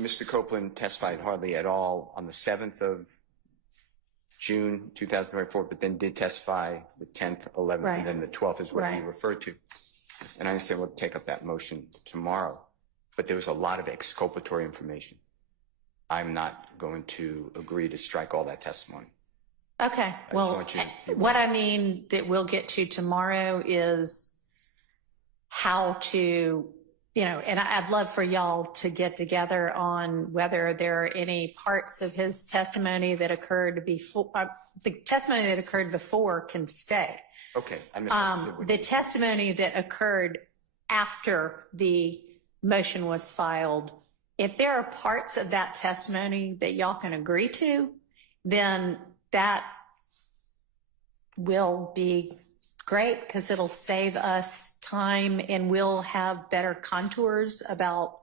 Mr. Copeland testified hardly at all on the 7th of June 2024, but then did testify the 10th, 11th, Right. and then the 12th is what Right. you referred to. And I understand we'll take up that motion tomorrow, but there was a lot of exculpatory information. I'm not going to agree to strike all that testimony. Okay. Well, what I mean that we'll get to tomorrow is how to, you know, and I'd love for y'all to get together on whether there are any parts of his testimony that occurred before, the testimony that occurred before can stay. Okay. The testimony that occurred after the motion was filed, if there are parts of that testimony that y'all can agree to, then that will be great because it'll save us time and we'll have better contours about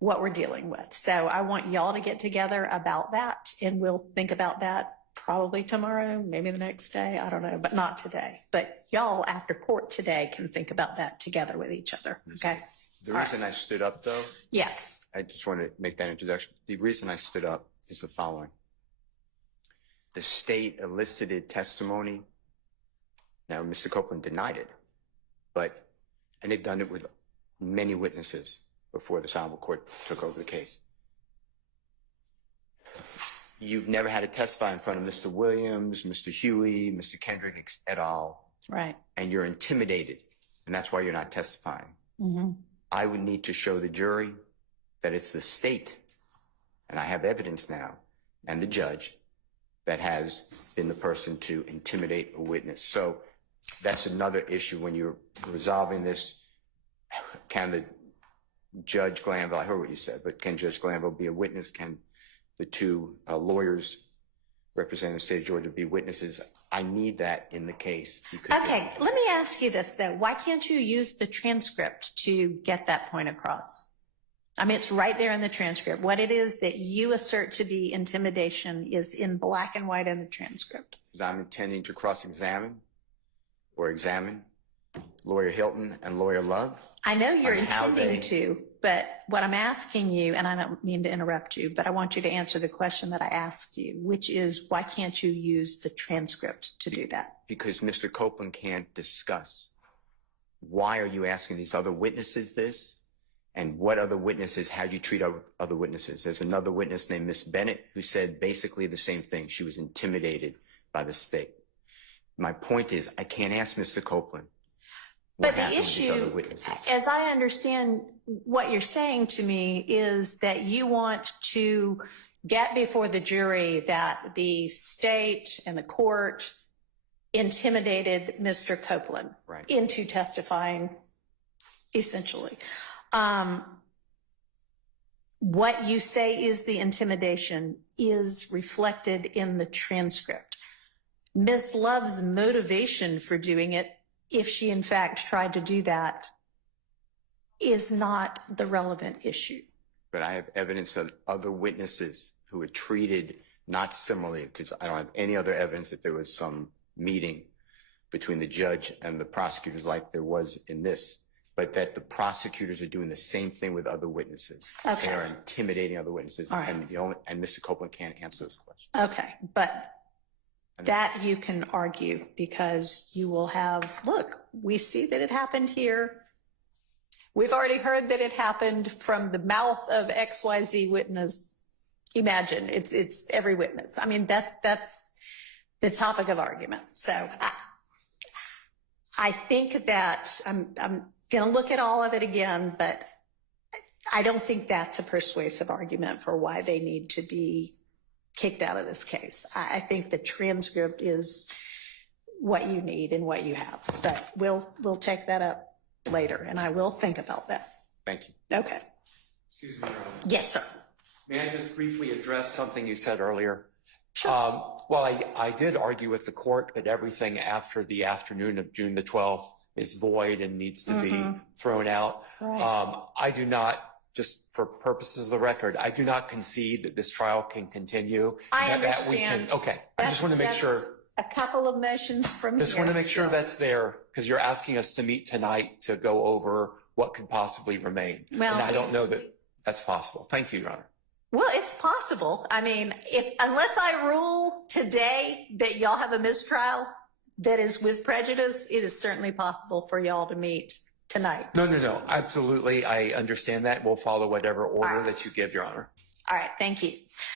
what we're dealing with. So I want y'all to get together about that and we'll think about that probably tomorrow, maybe the next day, I don't know, but not today. But y'all after court today can think about that together with each other, okay? The reason I stood up though, yes, I just want to make that introduction. The reason I stood up is the following. The state elicited testimony. Now, Mr. Copeland denied it, and they've done it with many witnesses before the Honorable Court took over the case. You've never had to testify in front of Mr. Williams, Mr. Huey, Mr. Kendrick, et al. Right. And you're intimidated, and that's why you're not testifying. Mm-hmm. I would need to show the jury that it's the state, and I have evidence now, and the judge that has been the person to intimidate a witness. So that's another issue when you're resolving this. Can the Judge Glanville, I heard what you said, but can Judge Glanville be a witness? Can the two lawyers representing the state of Georgia be witnesses? I need that in the case. Okay, let me ask you this though. Why can't you use the transcript to get that point across? I mean, it's right there in the transcript. What it is that you assert to be intimidation is in black and white in the transcript. Because I'm intending to cross-examine or examine Lawyer Hylton and Lawyer Love. I know you're intending to, but what I'm asking you, and I don't mean to interrupt you, but I want you to answer the question that I asked you, which is why can't you use the transcript to do that? Because Mr. Copeland can't discuss. Why are you asking these other witnesses this? And what other witnesses, how'd you treat other witnesses? There's another witness named Miss Bennett who said basically the same thing. She was intimidated by the state. My point is, I can't ask Mr. Copeland. But the issue, as I understand what you're saying to me, is that you want to get before the jury that the state and the court intimidated Mr. Copeland into testifying, essentially. What you say is the intimidation is reflected in the transcript. Ms. Love's motivation for doing it, if she in fact tried to do that, is not the relevant issue. But I have evidence of other witnesses who were treated not similarly, because I don't have any other evidence that there was some meeting between the judge and the prosecutors like there was in this, but that the prosecutors are doing the same thing with other witnesses. Okay. They are intimidating other witnesses, and Mr. Copeland can't answer those questions. Okay, but that you can argue because you will have, look, we see that it happened here. We've already heard that it happened from the mouth of XYZ witness. Imagine, it's every witness. I mean, that's the topic of argument. So I think that I'm going to look at all of it again, but I don't think that's a persuasive argument for why they need to be kicked out of this case. I think the transcript is what you need and what you have, but we'll take that up later, and I will think about that. Thank you. Okay. Excuse me, Your Honor. Yes, sir. May I just briefly address something you said earlier? Sure. Well, I did argue with the court that everything after the afternoon of June the 12th is void and needs to be thrown out. Right. I do not, just for purposes of the record, I do not concede that this trial can continue. I understand. Okay. I just want to make sure. A couple of motions from Just want to make sure that's there, because you're asking us to meet tonight to go over what could possibly remain. Well, and I don't know that that's possible. Thank you, Your Honor. Well, it's possible. I mean, unless I rule today that y'all have a mistrial that is with prejudice, it is certainly possible for y'all to meet tonight. No. Absolutely. I understand that. We'll follow whatever order that you give, Your Honor. All right. Thank you.